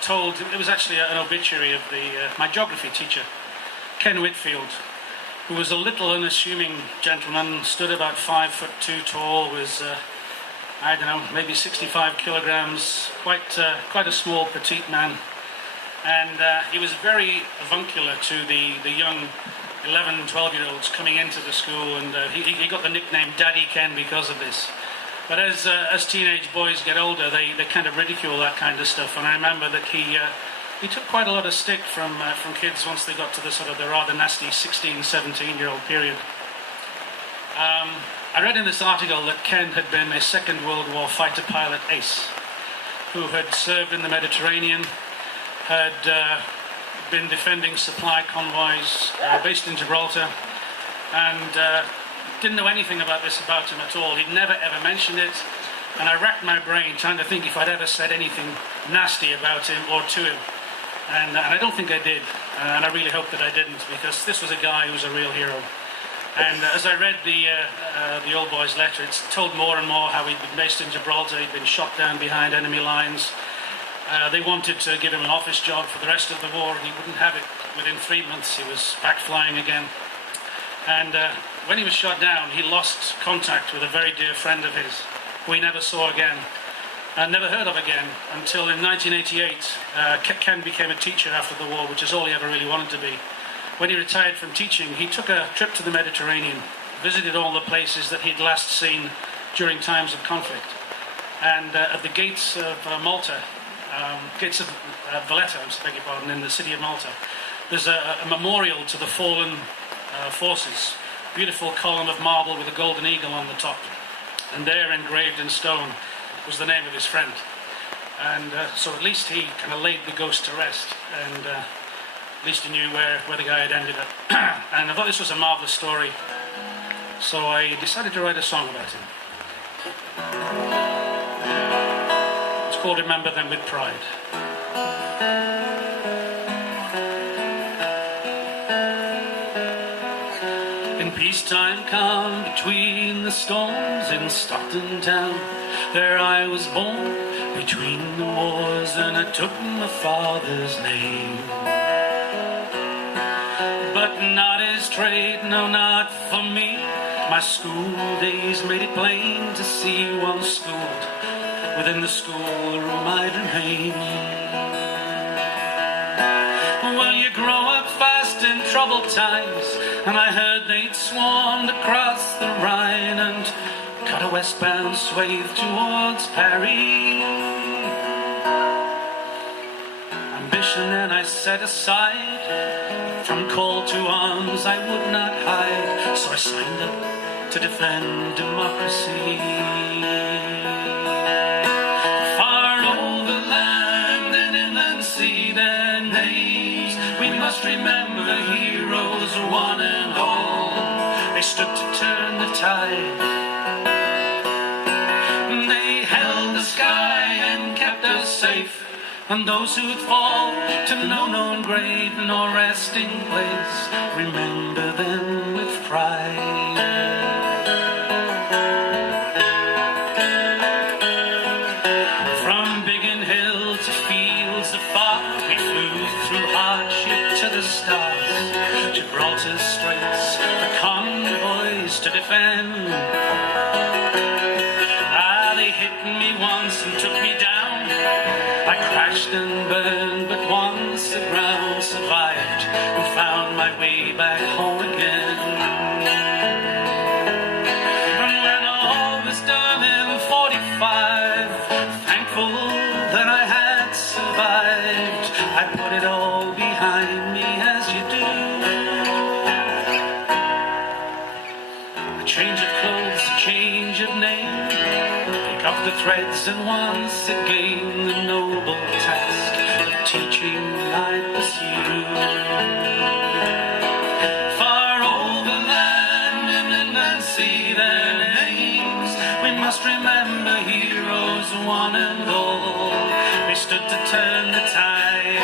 told, it was actually an obituary of my geography teacher, Ken Whitfield, who was a little unassuming gentleman, stood about 5'2" tall, was I don't know, maybe 65 kilograms, quite a small, petite man. And he was very avuncular to the young 11, 12-year-olds coming into the school, and he got the nickname Daddy Ken because of this. But as teenage boys get older, they kind of ridicule that kind of stuff. And I remember that he took quite a lot of stick from kids once they got to the sort of the rather nasty 16, 17-year-old period. I read in this article that Ken had been a Second World War fighter pilot ace who had served in the Mediterranean, had been defending supply convoys based in Gibraltar, and didn't know anything about this about him at all. He'd never ever mentioned it, and I racked my brain trying to think if I'd ever said anything nasty about him or to him, and I don't think I did, and I really hope that I didn't, because this was a guy who was a real hero. And as I read the old boy's letter, it's told more and more how he'd been based in Gibraltar, he'd been shot down behind enemy lines. They wanted to give him an office job for the rest of the war, and he wouldn't have it. Within 3 months, he was back flying again. And when he was shot down, he lost contact with a very dear friend of his, who he never saw again, and never heard of again, until in 1988, Ken became a teacher after the war, which is all he ever really wanted to be. When he retired from teaching, he took a trip to the Mediterranean, visited all the places that he'd last seen during times of conflict. And at the gates of Malta, gates of Valletta, I beg your pardon, in the city of Malta, there's a memorial to the fallen forces. Beautiful column of marble with a golden eagle on the top. And there, engraved in stone, was the name of his friend. And so at least he kind of laid the ghost to rest, and at least he knew where the guy had ended up. And I thought this was a marvellous story, so I decided to write a song about him. It's called Remember Them with Pride. In peacetime calm between the storms in Stockton town, there I was born between the wars, and I took my father's name. But not his trade, no, not for me. My school days made it plain to see once schooled within the schoolroom I'd remain. Well, you grow up fast in troubled times, and I heard they'd swarmed across the Rhine and cut a westbound swathe towards Paris. Ambition then I set aside, from call to arms I would not hide, so I signed up to defend democracy. Far over land and inland sea, their names we must remember, heroes one and all. They stood to turn the tide. They held the sky and kept us safe, and those who'd fall to no known grave nor resting place, remember them with pride. From Biggin Hill to fields afar, we flew through hardship to the stars, Gibraltar Straits, the convoys to defend. They hit me once and took me down. I crashed and burned, but once the ground survived and found my way back home again. And when all was done in 45, thankful that I had survived, I put it all behind me as you do. A change of clothes, a change of name, pick up the threads and once again the noble task of teaching I pursue. Far over land and inland sea, their names we must remember, heroes one and all. They stood to turn the tide.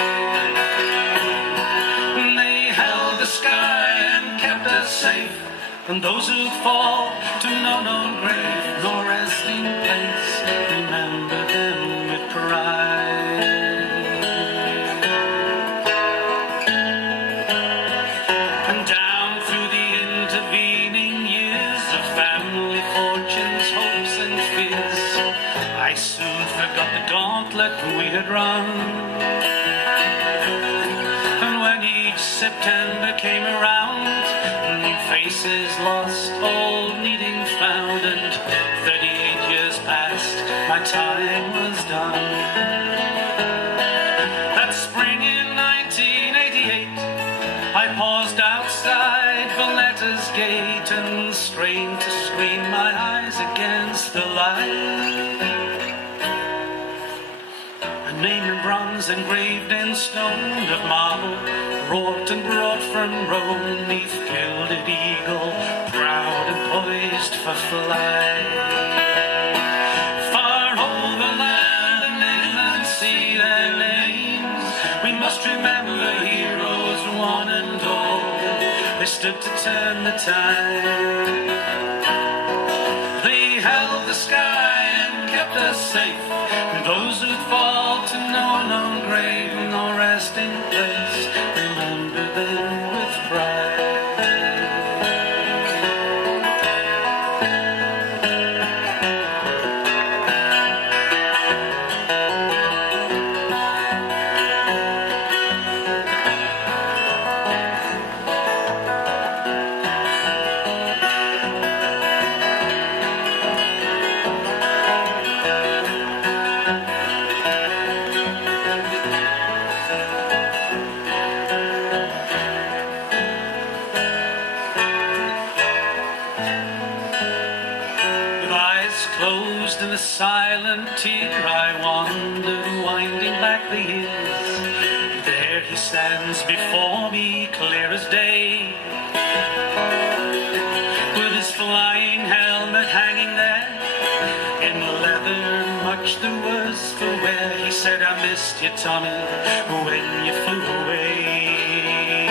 They held the sky and kept us safe, and those who fall to no known grave nor resting place, remember them with pride. had run. And when each September came around, new faces lost, old needing found, and 38 years passed, my time was done. That spring in 1988, I paused outside Valletta's gate and strained to screen my eyes against the light. A name in bronze engraved in stone of marble, wrought and brought from Rome, 'neath gilded eagle, proud and poised for flight. Far over land and inland sea their names we must remember, heroes one and all. They stood to turn the tide. They held the sky and kept us safe from those who'd fall to no known grave, no resting place. Remember them with pride. Closed in a silent tear, I wandered, winding back the years. There he stands before me, clear as day, with his flying helmet hanging there, in leather, much the worse for wear. He said, I missed you, Tommy, when you flew away.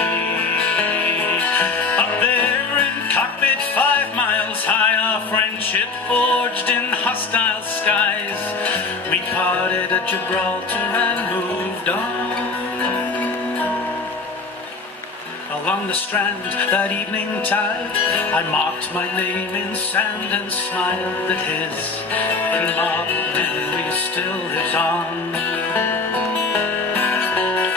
Up there in cockpit 5 miles high, our friendship forged in hostile skies. We parted at Gibraltar and moved on. Along the Strand that evening tide, I marked my name in sand and smiled at his. In marble memory still lives on.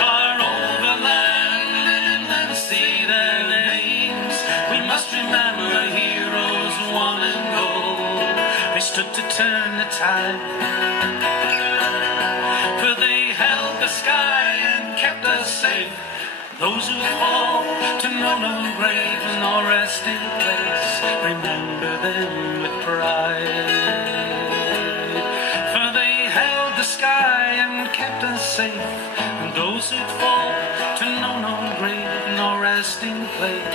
Far over land and inland sea their names we must remember, heroes one and gold. They stood to turn the tide, for they held the sky and kept us safe. Those who fall to no known grave nor resting place, remember them with pride. For they held the sky and kept us safe, and those who fall to no known grave nor resting place,